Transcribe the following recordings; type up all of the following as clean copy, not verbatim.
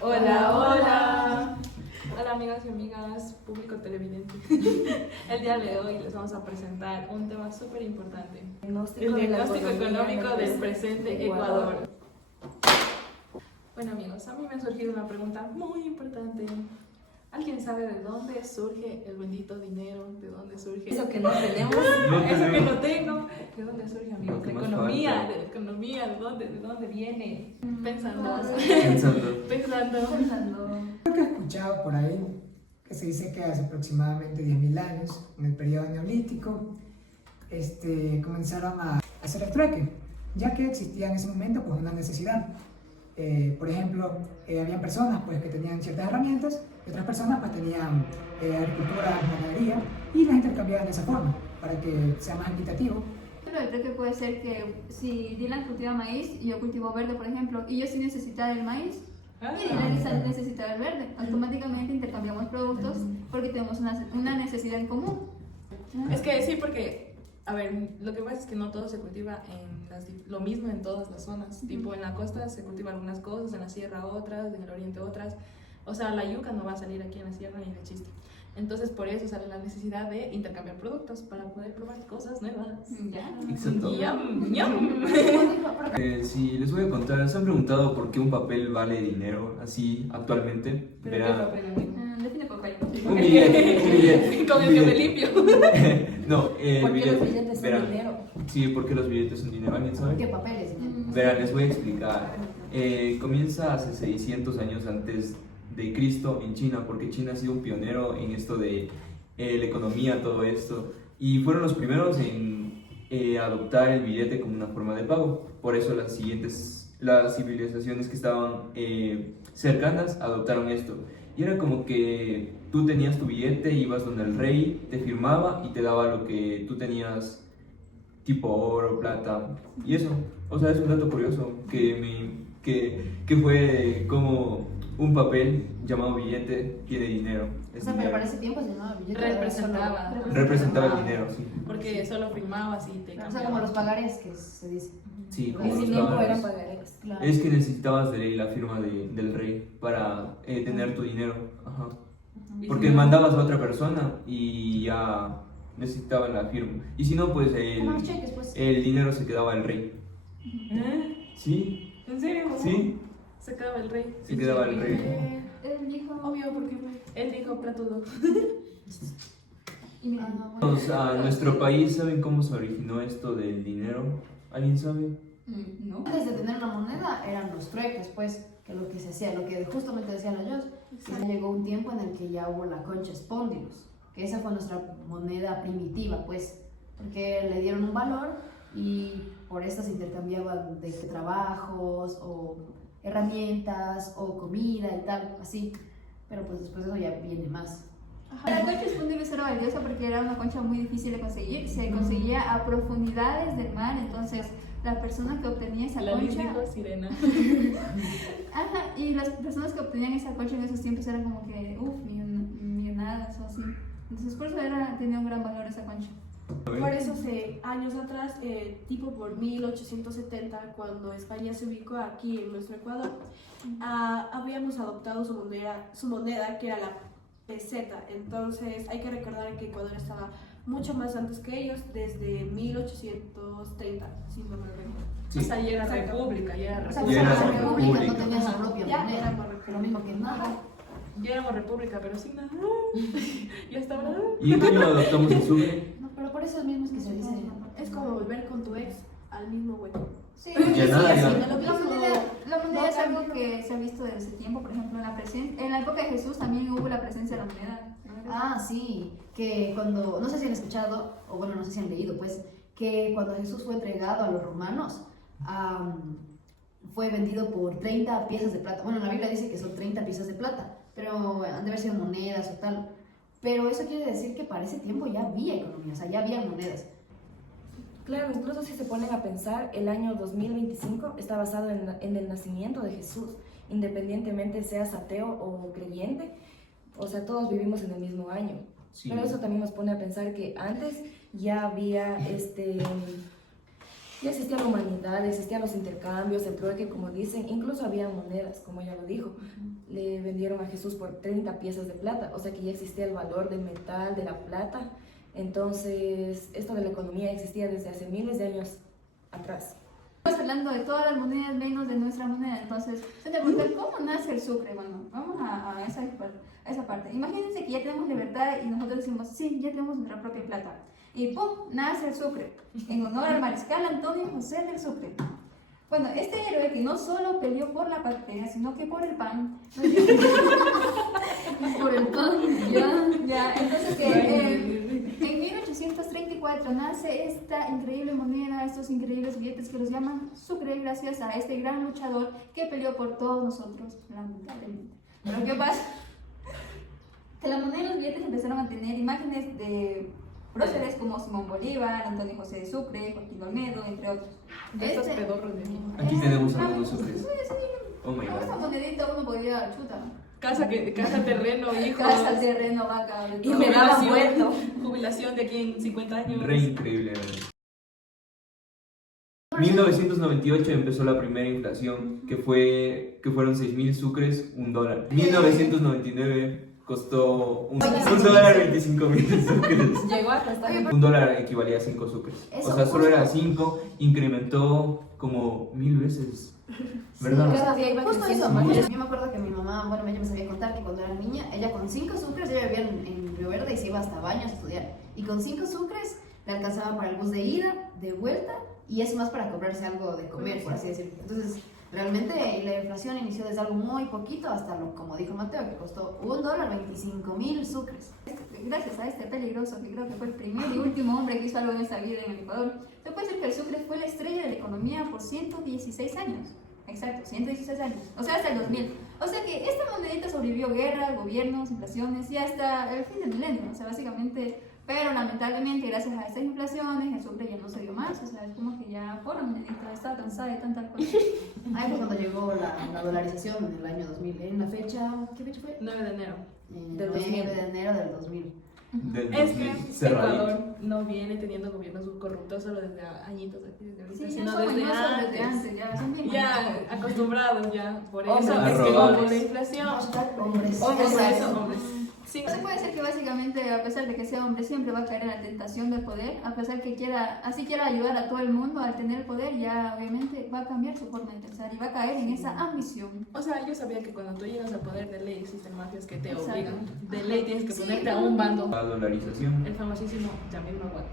Hola, hola. Hola amigas y amigas, público televidente. El día de hoy les vamos a presentar un tema súper importante. El diagnóstico económico del presente Ecuador. Bueno amigos, a mí me ha surgido una pregunta muy importante. ¿Alguien sabe de dónde surge el bendito dinero? ¿De dónde surge Eso que no tenemos? Eso que no tengo. ¿De dónde surge, amigos? La economía, ¿de dónde viene? Pensando. Creo que he escuchado por ahí que se dice que hace aproximadamente 10.000 años, en el periodo neolítico, comenzaron a hacer el trueque, ya que existía en ese momento pues, una necesidad. Por ejemplo, habían personas pues, que tenían ciertas herramientas y otras personas pues, tenían agricultura, ganadería y las intercambiaban de esa forma para que sea más equitativo. Pero el trueque puede ser que si Dylan cultiva maíz y yo cultivo verde, por ejemplo, y yo sí necesitaba el maíz y Dylan necesitaba el verde, automáticamente intercambiamos productos porque tenemos una necesidad en común. Es que sí, porque, a ver, lo que pasa es que no todo se cultiva lo mismo en todas las zonas. Tipo, en la costa se cultivan algunas cosas, en la sierra otras, en el oriente otras. O sea, la yuca no va a salir aquí en la sierra ni de chiste. Entonces, por eso sale la necesidad de intercambiar productos para poder probar cosas nuevas. ¿Ya? Exacto. ¡Yum! ¡Yum! Si les voy a contar, ¿se han preguntado por qué un papel vale dinero así actualmente? ¿Pero qué Verán, papel, amigo? Define papel. un billete. Con el que me limpio. No, ¿Por qué billete. los billetes son Verán, dinero? sí, porque los billetes son dinero. ¿Alguien sabe? ¿Qué papeles? Verán, les voy a explicar. Comienza hace 600 años antes de Cristo en China, porque China ha sido un pionero en esto de la economía, todo esto, y fueron los primeros en adoptar el billete como una forma de pago. Por eso las civilizaciones que estaban cercanas adoptaron esto. Y era como que tú tenías tu billete, ibas donde el rey, te firmaba y te daba lo que tú tenías, tipo oro, plata, y eso. O sea, es un dato curioso que fue como un papel llamado billete tiene dinero. O sea, pero para ese tiempo se llamaba billete. Representaba el dinero, sí. Porque solo firmabas y te O sea, cambiaban. como los pagarés que se dice. Sí, En como ese los tiempo dólares. eran pagarés. Claro. Es que necesitabas de ley la firma del rey para tener tu dinero. Ajá. Y Porque si no- mandabas a otra persona y ya necesitaban la firma. Y si no, pues Como los cheques, pues. el dinero se quedaba el rey. ¿Eh? Sí, ¿En serio? sí, Se quedaba el rey. se quedaba el rey. Él dijo, Obvio, porque él dijo platudo. y mira, Vamos a nuestro país, ¿saben cómo se originó esto del dinero? ¿Alguien sabe? no. Antes de tener una moneda eran los trueques, pues, que lo que se hacía, lo que justamente decían ellos, que llegó un tiempo en el que ya hubo la concha espóndilos, que esa fue nuestra moneda primitiva, pues, porque le dieron un valor y por esta se intercambiaban de trabajos o herramientas o comida y tal, así, pero pues después de eso ya viene más. La concha espóndilos era valiosa porque era una concha muy difícil de conseguir, se conseguía a profundidades del mar, entonces la persona que obtenía esa La Liz concha, dijo sirena. ajá, y las personas que obtenían esa concha en esos tiempos eran como que, millonadas o así, entonces por eso tenía un gran valor esa concha. Por eso hace años atrás, tipo por 1870, cuando España se ubicó aquí en nuestro Ecuador, habíamos adoptado su moneda que era la peseta. Entonces hay que recordar que Ecuador estaba mucho más antes que ellos, desde 1830, si no me recuerdo. Sí. O sea, ya era Exacto. república, ya era O sea, Ya república. era la república no república. tenía su propia Ya moneda, éramos lo mismo que nada. Ya éramos república, pero sin nada. Y hasta ahora. ¿Y en qué año adoptamos el SUBE? No, pero por eso es mismo que se dice. Es como volver con tu ex al mismo hueco. Sí, Ya sí, nada, sí, ya. la moneda es algo que se ha visto desde ese tiempo, por ejemplo, en la época de Jesús también hubo la presencia de la moneda. Ah, sí, que cuando, no sé si han escuchado, o bueno, no sé si han leído, pues, que cuando Jesús fue entregado a los romanos, fue vendido por 30 piezas de plata. Bueno, la Biblia dice que son 30 piezas de plata, pero han de haber sido monedas o tal. Pero eso quiere decir que para ese tiempo ya había economía, o sea, ya había monedas. Claro, incluso si se ponen a pensar, el año 2025 está basado en el nacimiento de Jesús, independientemente seas ateo o creyente. O sea, todos vivimos en el mismo año. Sí. Pero eso también nos pone a pensar que antes ya había ya existía la humanidad, existían los intercambios, el trueque, como dicen, incluso había monedas, como ella lo dijo. Le vendieron a Jesús por 30 piezas de plata, o sea que ya existía el valor del metal, de la plata. Entonces, esto de la economía existía desde hace miles de años atrás. Estamos hablando de todas las monedas menos de nuestra moneda, entonces, se te pregunta cómo nace el sucre. Bueno, vamos a esa parte. Imagínense que ya tenemos libertad y nosotros decimos, sí, ya tenemos nuestra propia plata. Y ¡pum! Nace el Sucre, en honor al mariscal Antonio José del Sucre. Bueno, este héroe que no solo peleó por la patria, sino que por el pan. Por el pan, ya. Entonces, en 1834 nace esta increíble moneda, estos increíbles billetes que los llaman Sucre, gracias a este gran luchador que peleó por todos nosotros, lamentablemente. Pero ¿qué pasa? Que la moneda y los billetes empezaron a tener imágenes de próceres como Simón Bolívar, Antonio José de Sucre, Joaquín Olmedo, entre otros. Estos pedorros de mí. Aquí tenemos algunos sucres. Sí, Oh my con esta god. monedita uno podría, chuta, Casa terreno, hijos. casa, terreno, vaca, de Y todo. jubilación, jubilación de aquí en 50 años. Re increíble. 1998 empezó la primera inflación, que fueron 6.000 sucres, $1. 1999 costó $1 25.000 sucres. Llegó hasta estar en $1 equivalía a 5 sucres. Eso O sea, solo justo. era 5, incrementó como 1000 veces. ¿Verdad? cada día iba Justo creciendo eso, más. yo me acuerdo que mi mamá, bueno, ella me sabía contar que cuando era niña, ella con 5 sucres, ella vivía en Río Verde y se iba hasta Baños a estudiar. Y con 5 sucres le alcanzaba para el bus de ida, de vuelta, y eso más para comprarse algo de comer, por así decirlo. Entonces, realmente la inflación inició desde algo muy poquito hasta lo, como dijo Mateo, que costó $1, 25.000 sucres. Gracias a este peligroso, que creo que fue el primer y último hombre que hizo algo en esa vida en el Ecuador, se puede decir que el Sucre fue la estrella de la economía por 116 años. Exacto, 116 años. O sea, hasta el 2000. O sea que esta monedita sobrevivió guerras, gobiernos, inflaciones y hasta el fin del milenio. O sea, básicamente, pero lamentablemente, gracias a estas inflaciones, el Sucre ya no se dio más. O sea, es como que ya, por la monedita, estaba cansada de tanta cosa. Ahí fue cuando llegó la dolarización en el año 2000. En la fecha, ¿qué fecha fue? 9 de enero. Del 9 2000. de enero del 2000. Del Es que 2000, cerradito. Ecuador no viene teniendo gobiernos corruptos solo desde añitos aquí, desde ahorita, Sí, ya sino son desde mañosos desde antes. antes, ya son bien Ya mañosos. acostumbrados ya, por eso Hombres es que arrogantes. hubo la inflación. Hombres. Por eso, Exacto. hombres. Sí, Se puede decir que básicamente, a pesar de que sea hombre, siempre va a caer en la tentación del poder, a pesar que quiera ayudar a todo el mundo al tener poder, ya obviamente va a cambiar su forma de pensar y va a caer en esa ambición. o sea, yo sabía que cuando tú llegas al poder de ley existen mafias que te Exacto. obligan. De ley tienes que Sí, ponerte a un bando. La dolarización. El famosísimo Jamil Mahuad.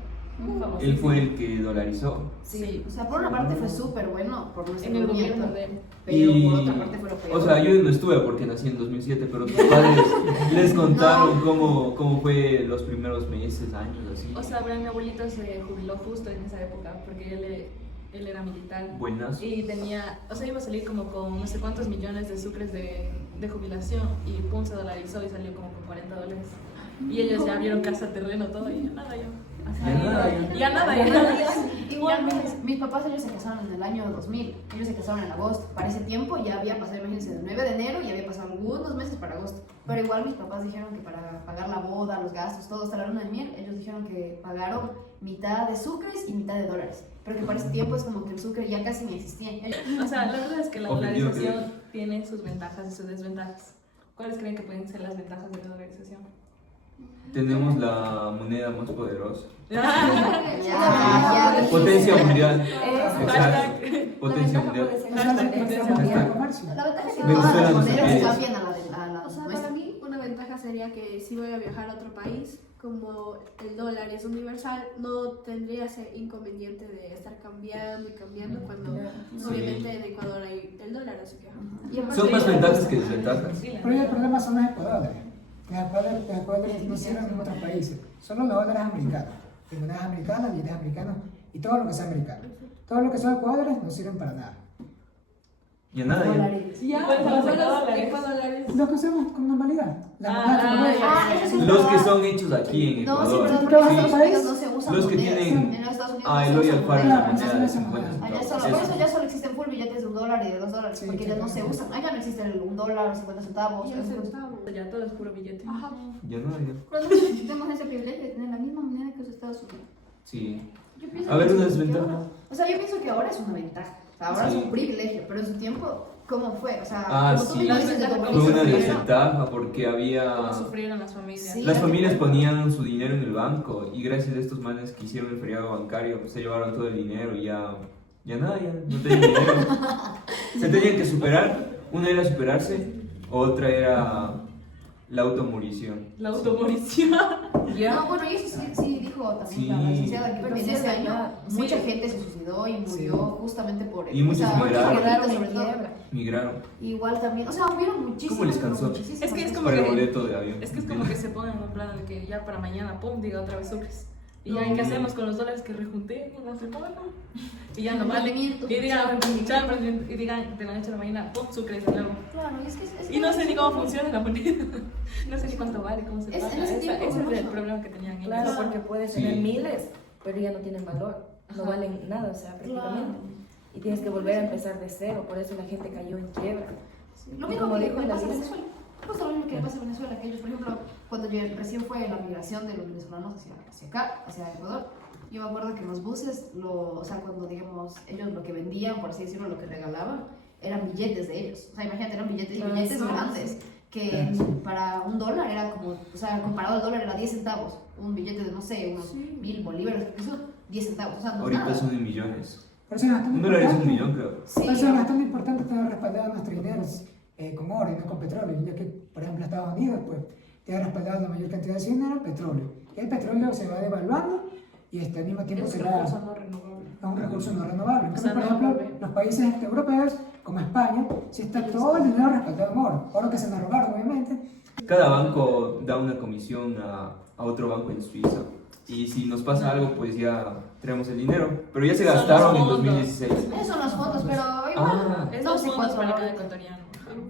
Él fue el que dolarizó. Sí, O sea, por una parte fue súper bueno por nuestra en el economía, gobierno de él. pero Y- por otra parte fue lo peor. O sea, yo no estuve porque nací en 2007, pero tus padres les contaron cómo fue los primeros meses, años, así. O sea, mi abuelito se jubiló justo en esa época porque él era militar. Buenas. Y tenía, o sea, iba a salir como con no sé cuántos millones de sucres de jubilación y pum, se dolarizó y salió como con $40. Y ellos ya abrieron casa, terreno, todo y ya nada, yo. Ya nada. Igual, mis papás, ellos se casaron en el año 2000, ellos se casaron en agosto. Para ese tiempo ya había pasado, imagínense, el 9 de enero y había pasado algunos meses para agosto. Pero igual mis papás dijeron que para pagar la boda, los gastos, todo hasta la luna de miel, ellos dijeron que pagaron mitad de sucres y mitad de dólares. Pero que para ese tiempo es como que el sucre ya casi ni existía. O sea, la verdad es que la Ofendido, dolarización tiene sus ventajas y sus desventajas. ¿Cuáles creen que pueden ser las ventajas de la dolarización? Tenemos la moneda más poderosa. Ya. Potencia mundial. Hashtag. Exacto. Potencia mundial. puede ser Eso es la Hashtag potencia potencia mundial del mundial. comercio. La ventaja es que Todas Venezuela las no se monedas quiere. cambian a la O sea, nuestra. para mí una ventaja sería que si voy a viajar a otro país, como el dólar es universal, no tendría ese inconveniente de estar cambiando y cambiando cuando obviamente en Ecuador hay el dólar, así que... Y aparte- Son más ventajas que desventajas. Pero ya el problema son los ecuadores. Los ecuadores no sirven en otros países. Solo los dólares americanos. Las monedas americanas, billetes americanos y todo lo que sea americano. Todo lo que son ecuadores no sirven para nada. Y a nada. Ya, ¿cuáles son los ecuadores? Lo que usamos con normalidad. La Ah, moneda ah, ecuatoriana. eso es Los que verdad. son hechos aquí en No, sí, Ecuador. pero Sí. en Estados Unidos no se usa usan Los que monedas. tienen- En los Estados Unidos Ah, no el se Loyal usan Fire, monedas. la moneda de Allá 50 Allá centavos. solo, por eso ya solo existen full billetes de $1 y de $2, Sí, porque ya no se totalmente. usan. Allá no existe el $1, 50 centavos. Y el centavo. Ya todo es puro billete. Ajá. Ya no, ya. Pero nosotros tenemos ese privilegio de tener la misma moneda que los Estados Unidos. Sí. Yo pienso A ver, que una en su desventaja. tiempo- O sea, yo pienso que ahora es una ventaja. O sea, ahora Sí. es un privilegio, pero en su tiempo, ¿cómo fue? O sea, Ah, como tú sí. mismo dices de Fue Fue comunismo, una Sí. desventaja porque Cómo había... sufrieron las familias. Sí. Las familias ponían su dinero en el banco y gracias a estos manes que hicieron el feriado bancario, pues se llevaron todo el dinero y ya nada, ya no tenían dinero. Se tenían que superar. Una era superarse, otra era la automorición. La automorición. No, bueno, y eso sí dijo también Sí. la licenciada que Pero en sí ese es año verdad. mucha Sí. gente se suicidó y murió Sí. justamente por Y muchos muchas migraron. abuelitas Quedaron sobre en todo. quiebra. Migraron Igual también, o sea, hubieron muchísimas. ¿Cómo les cansó? muchísimas Es que es cosas. como para el que- boleto de avión. Es que es como que se ponen en un plan de que ya para mañana, pum, diga otra vez sucres. Y ya, No. ¿qué hacemos con los dólares que rejunté en la semana? Y ya no vale. Emprendimiento. Y digan, chao, emprendimiento, y digan de la noche a la mañana, pum, sucres de nuevo. Claro, y es que es Y no sé ni cómo funciona la moneda. No sé ni cuánto vale, cómo se Es- paga. en ese Ese tiempo, es el mucho. problema que tenían ellos. Claro, porque puedes Sí. tener miles, pero ya no tienen valor, no Ajá. valen nada, o sea, prácticamente. Claro. Y tienes que volver a empezar de cero, por eso la gente cayó en quiebra. Lo Y mismo como que dijo le la pasa a Lisa. Venezuela. Justo lo mismo que le pasa a Venezuela, que ellos, por ejemplo, cuando yo recién fue la migración de los venezolanos hacia acá, hacia Ecuador, yo me acuerdo que en los buses, o sea, cuando digamos, ellos lo que vendían, por así decirlo, lo que regalaban, eran billetes de ellos. O sea, imagínate, eran billetes y Claro, billetes sí. grandes, que para $1 era como, o sea, comparado al dólar era 10 centavos. Un billete de, no sé, unos 1000 bolívares, eso, 10 centavos, o sea, no es Ahorita nada. son en millones. Por eso es bastante Un dólar es un importante. millón, creo. Sí, Por eso es bastante importante tener respaldado nuestro dinero con oro y no con petróleo, ya que, por ejemplo, Estados Unidos pues, tiene respaldado la mayor cantidad de su dinero petróleo. Y el petróleo se va devaluando y al mismo tiempo Es se un va recurso no renovable. a un recurso no renovable. En O sea, cambio, por no ejemplo, vuelve. los países europeos, como España, sí está todo el dinero respaldado en oro. Oro que se nos robaron, obviamente. Cada banco da una comisión a otro banco en Suiza. Y si nos pasa algo, pues ya tenemos el dinero. Pero ya se Son los gastaron en fondos. 2016. esos son los fondos, pero igual. Ah. Es no los sé fondos cuánto para cada ahorita. ecuatoriano.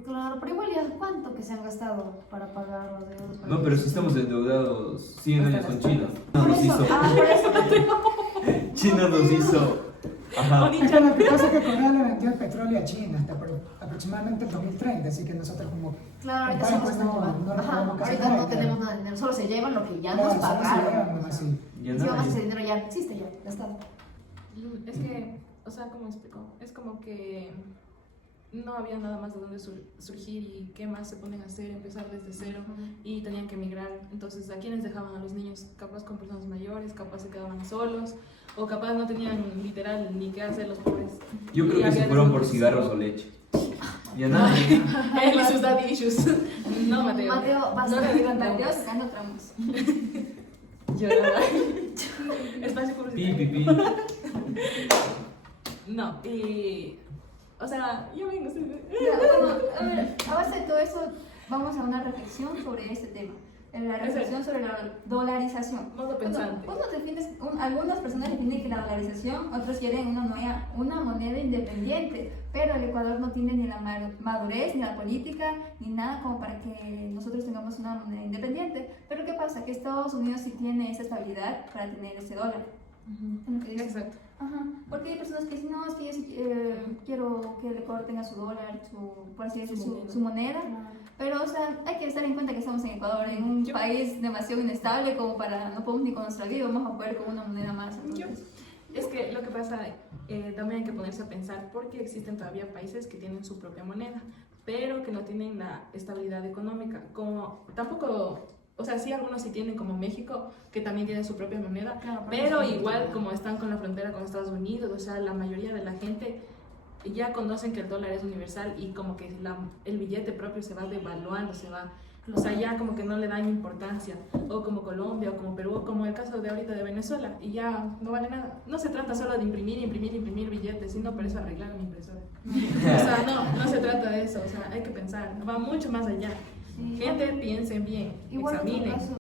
Claro, pero igual ya cuánto que se han gastado para pagar los deudas. No, pero si estamos endeudados 100 años con China. Por Nos eso, hizo. por eso. China nos hizo. Ajá. Es que lo que pasa es que Corea le vendió el petróleo a China hasta por aproximadamente el 2030, así que nosotros como... Claro, ahorita Compadre, somos pues, no, no, no ajá, reclamamos casi ahorita nada, no claro. tenemos nada de dinero, solo se llevan lo que ya Claro, nos solo se pagaron. llevan, o nomás, sea, sí. Ya si nada. vamos, ese dinero ya existe, ya está. Es que, o sea, ¿cómo explico? Es como que no había nada más de dónde surgir y qué más se ponen a hacer, empezar desde cero y tenían que emigrar. Entonces, ¿a quiénes dejaban a los niños? Capaz con personas mayores, capaz se quedaban solos o capaz no tenían literal ni qué hacer los pobres. Yo creo Y que se había fueron por desnutrición. cigarros o leche. Ya nada. Él y sus daddy issues. No, Mateo. Mateo, No basta. le digan Mateo tantos. sacando tramos. Lloraba. Espacio Pi, publicitario. pi, pi. No, y... O sea, yo vengo... Ya, bueno, a ver, a base de todo eso, vamos a una reflexión sobre este tema. La reflexión sobre la dolarización. Modo pensante. Algunas personas definen que la dolarización, otros quieren una moneda independiente, pero el Ecuador no tiene ni la madurez, ni la política, ni nada como para que nosotros tengamos una moneda independiente. Pero ¿qué pasa? Que Estados Unidos sí tiene esa estabilidad para tener ese dólar. Lo que dices. Exacto. Ajá, porque hay personas que dicen, no, es que yo sí, quiero que el Ecuador tenga su dólar, por así decirlo, su moneda. Pero, o sea, hay que estar en cuenta que estamos en Ecuador, en un país demasiado inestable como para, no podemos ni con nuestra vida, vamos a poder con una moneda más. Entonces, Es que lo que pasa, también hay que ponerse a pensar porque existen todavía países que tienen su propia moneda, pero que no tienen la estabilidad económica. Como tampoco, o sea, sí, algunos sí tienen, como México, que también tiene su propia moneda, Claro, pero igual como están con la frontera con Estados Unidos, o sea, la mayoría de la gente ya conocen que el dólar es universal y como que el billete propio se va devaluando, o sea, ya como que no le dan importancia, o como Colombia, o como Perú, o como el caso de ahorita de Venezuela, y ya no vale nada. No se trata solo de imprimir billetes, sino por eso arreglar una impresora. O sea, no se trata de eso, o sea, hay que pensar, va mucho más allá. Sí. Gente, piensen bien, Igual otro examinen. caso